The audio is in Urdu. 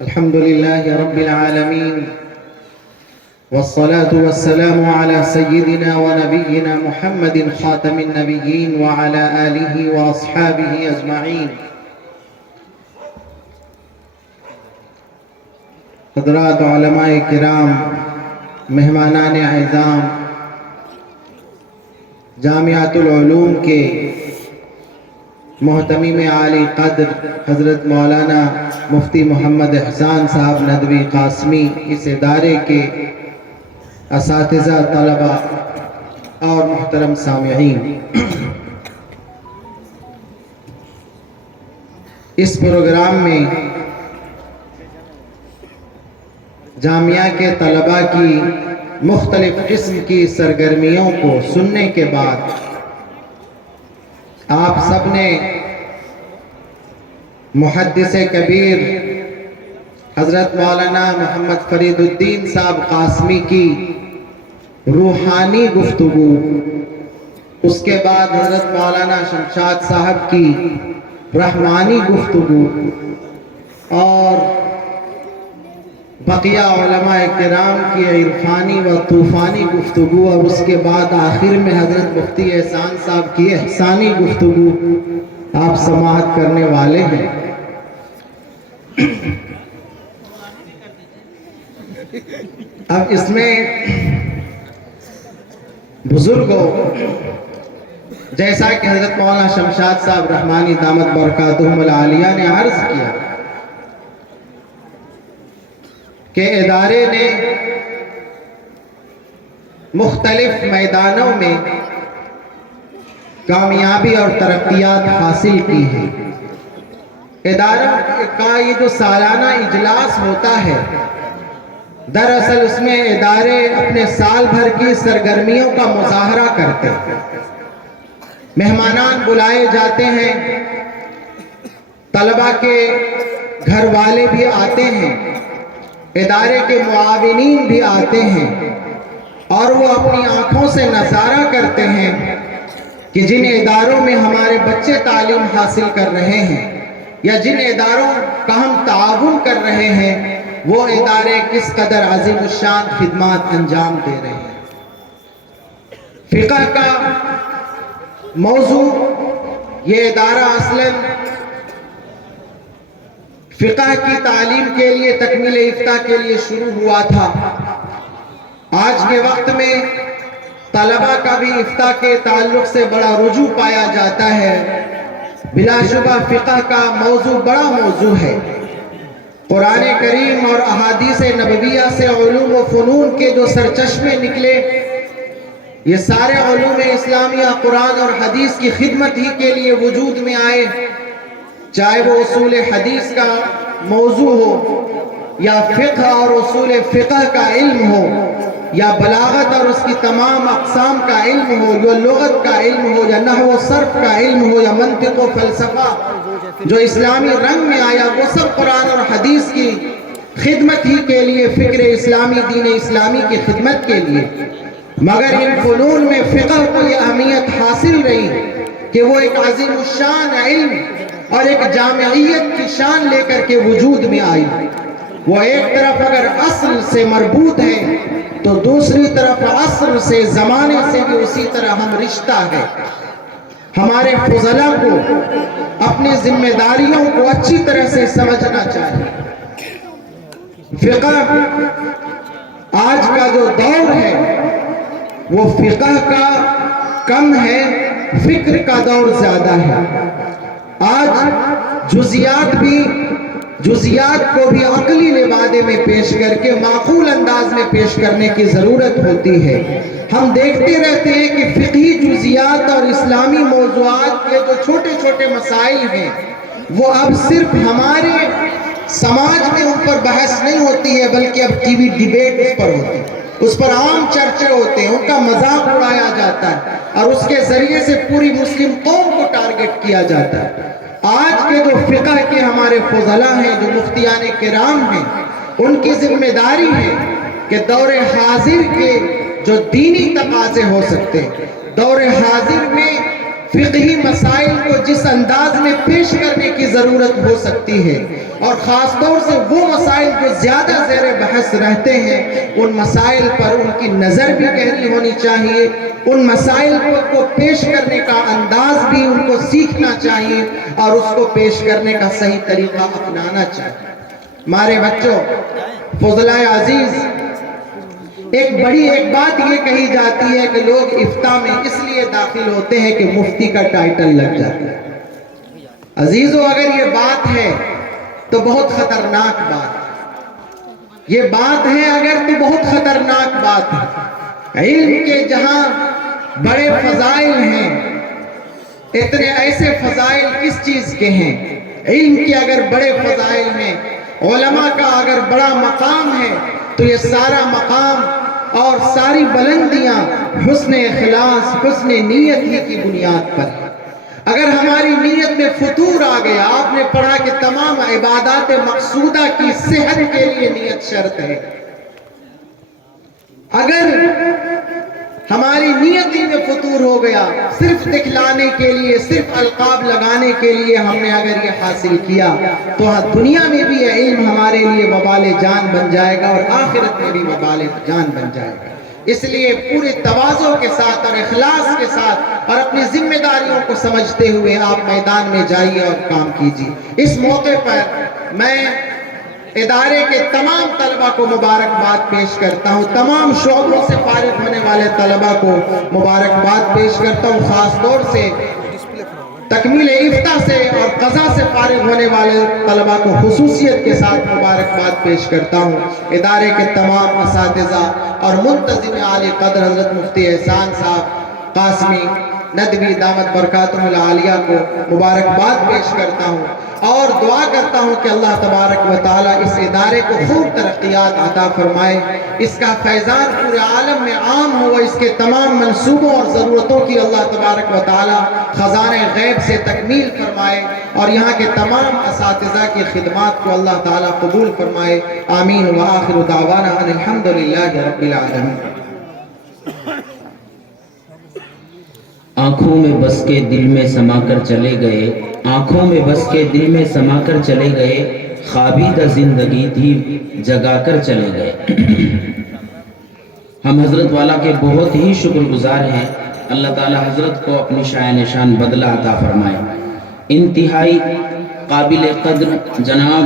الحمد لله رب العالمين، والصلاة والسلام على سيدنا ونبينا محمد خاتم النبيين وعلى آله وأصحابه أجمعين. حضرات علماء کرام، مہمانان اعظام، جامعۃ العلوم کے محتمم عالی قدر حضرت مولانا مفتی محمد احسان صاحب ندوی قاسمی، اس ادارے کے اساتذہ، طلبہ اور محترم سامعین، اس پروگرام میں جامعہ کے طلبہ کی مختلف قسم کی سرگرمیوں کو سننے کے بعد آپ سب نے محدث کبیر حضرت مولانا محمد فرید الدین صاحب قاسمی کی روحانی گفتگو، اس کے بعد حضرت مولانا شمشاد صاحب کی رحمانی گفتگو اور بقیہ علماء کرام کی عرفانی و طوفانی گفتگو، اور اس کے بعد آخر میں حضرت مفتی احسان صاحب کی احسانی گفتگو آپ سماعت کرنے والے ہیں۔ اب اس میں بزرگوں، جیسا کہ حضرت مولانا شمشاد صاحب رحمانی دامت برکاتہم العالیہ نے عرض کیا کہ ادارے نے مختلف میدانوں میں کامیابی اور ترقیات حاصل کی ہیں۔ ادارہ کا یہ جو سالانہ اجلاس ہوتا ہے، دراصل اس میں ادارے اپنے سال بھر کی سرگرمیوں کا مظاہرہ کرتے ہیں۔ مہمانان بلائے جاتے ہیں، طلبہ کے گھر والے بھی آتے ہیں، ادارے کے معاونین بھی آتے ہیں، اور وہ اپنی آنکھوں سے نظارہ کرتے ہیں کہ جن اداروں میں ہمارے بچے تعلیم حاصل کر رہے ہیں یا جن اداروں کا ہم تعاون کر رہے ہیں، وہ ادارے کس قدر عظیم الشان خدمات انجام دے رہے ہیں۔ فقہ کا موضوع، یہ ادارہ اصلاً فقہ کی تعلیم کے لیے، تکمیل افتاء کے لیے شروع ہوا تھا۔ آج کے وقت میں طلبہ کا بھی افتاء کے تعلق سے بڑا رجوع پایا جاتا ہے۔ بلا شبہ فقہ کا موضوع بڑا موضوع ہے۔ قرآن کریم اور احادیث نبویہ سے علوم و فنون کے جو سرچشمے نکلے، یہ سارے علوم اسلامیہ قرآن اور حدیث کی خدمت ہی کے لیے وجود میں آئے، چاہے وہ اصول حدیث کا موضوع ہو یا فقہ اور اصول فقہ کا علم ہو، یا بلاغت اور اس کی تمام اقسام کا علم ہو، یا لغت کا علم ہو، یا نحو و صرف کا علم ہو، یا منطق و فلسفہ جو اسلامی رنگ میں آیا، وہ سب قرآن اور حدیث کی خدمت ہی کے لیے، فکر اسلامی، دین اسلامی کی خدمت کے لیے۔ مگر ان فنون میں فقہ کو یہ اہمیت حاصل رہی کہ وہ ایک عظیم الشان علم اور ایک جامعیت کی شان لے کر کے وجود میں آئی۔ وہ ایک طرف اگر اصل سے مربوط ہے تو دوسری طرف عصر سے، زمانے سے بھی اسی طرح ہم رشتہ ہے۔ ہمارے فضلاء کو اپنی ذمہ داریوں کو اچھی طرح سے سمجھنا چاہیے۔ فقہ آج کا جو دور ہے وہ فقہ کا کم ہے، فکر کا دور زیادہ ہے۔ آج جزیات کو بھی عقلی لبادے میں پیش کر کے معقول انداز میں پیش کرنے کی ضرورت ہوتی ہے۔ ہم دیکھتے رہتے ہیں کہ فقہی جزیات اور اسلامی موضوعات کے جو چھوٹے چھوٹے مسائل ہیں، وہ اب صرف ہمارے سماج میں ان پر بحث نہیں ہوتی ہے، بلکہ اب ٹی وی ڈیبیٹ اس پر ہوتی ہے، اس پر عام چرچے ہوتے ہیں، ان کا مذاق اڑایا جاتا ہے، اور اس کے ذریعے سے پوری مسلم قوم کو ٹارگٹ کیا جاتا ہے۔ آج کے جو فقہ کے ہمارے فضلاء ہیں، جو مفتیان کرام ہیں، ان کی ذمہ داری ہے کہ دور حاضر کے جو دینی تقاضے ہو سکتے ہیں، دور حاضر میں فقہی مسائل کو جس انداز میں پیش کرنے کی ضرورت ہو سکتی ہے، اور خاص طور سے وہ مسائل جو زیادہ زیر بحث رہتے ہیں ان مسائل پر ان کی نظر بھی گہری ہونی چاہیے، ان مسائل کو پیش کرنے کا انداز بھی ان کو سیکھنا چاہیے اور اس کو پیش کرنے کا صحیح طریقہ اپنانا چاہیے۔ ہمارے بچوں، فضلائے عزیز، ایک بات یہ کہی جاتی ہے کہ لوگ افتاء میں اس لیے داخل ہوتے ہیں کہ مفتی کا ٹائٹل لگ جاتا ہے۔ عزیزو، اگر یہ بات ہے تو بہت خطرناک بات ہے۔ یہ بات ہے اگر تو بہت خطرناک بات ہے۔ علم کے جہاں بڑے فضائل ہیں، اتنے ایسے فضائل کس چیز کے ہیں؟ علم کے اگر بڑے فضائل ہیں، علماء کا اگر بڑا مقام ہے، تو یہ سارا مقام اور ساری بلندیاں حسن اخلاص، حسن نیت ہی کی بنیاد پر ہے۔ اگر ہماری نیت میں فتور آ گیا، آپ نے پڑھا کہ تمام عبادات مقصودہ کی صحت کے لیے نیت شرط ہے۔ اگر ہماری نیت میں فتور ہو گیا، صرف دکھلانے کے لیے، صرف القاب لگانے کے لیے ہم نے اگر یہ حاصل کیا، تو دنیا میں بھی یہ علم ہمارے لیے وبال جان بن جائے گا اور آخرت میں بھی وبال جان بن جائے گا۔ اس لیے پورے تواضع کے ساتھ اور اخلاص کے ساتھ اور اپنی ذمہ داریوں کو سمجھتے ہوئے آپ میدان میں جائیے اور کام کیجیے۔ اس موقع پر میں ادارے کے تمام طلبہ کو مبارکباد پیش کرتا ہوں، تمام شعبوں سے فارغ ہونے والے طلبہ کو مبارکباد پیش کرتا ہوں، خاص طور سے تکمیل افتاء سے اور قضاء سے فارغ ہونے والے طلبہ کو خصوصیت کے ساتھ مبارکباد پیش کرتا ہوں۔ ادارے کے تمام اساتذہ اور منتظم عالی قدر حضرت مفتی احسان صاحب قاسمی ندوی دامت برکاتہم العالیہ کو مبارکباد پیش کرتا ہوں اور دعا کرتا ہوں کہ اللہ تبارک و تعالی اس ادارے کو خوب ترقیات عطا فرمائے، اس کا فیضان پورے عالم میں عام ہو، اس کے تمام منصوبوں اور ضرورتوں کی اللہ تبارک و تعالی خزانہ غیب سے تکمیل فرمائے اور یہاں کے تمام اساتذہ کی خدمات کو اللہ تعالی قبول فرمائے۔ آمین وآخر دعوانا ان الحمدللہ رب العالمین۔ آنکھوں میں بس کے دل میں سما کر چلے گئے، آنکھوں میں بس کے دل میں سما کر چلے گئے، خوابیدہ زندگی تھی جگا کر چلے گئے۔ ہم حضرت والا کے بہت ہی شکر گزار ہیں۔ اللہ تعالی حضرت کو اپنی شایان شان بدلہ عطا فرمائے۔ انتہائی قابل قدر جناب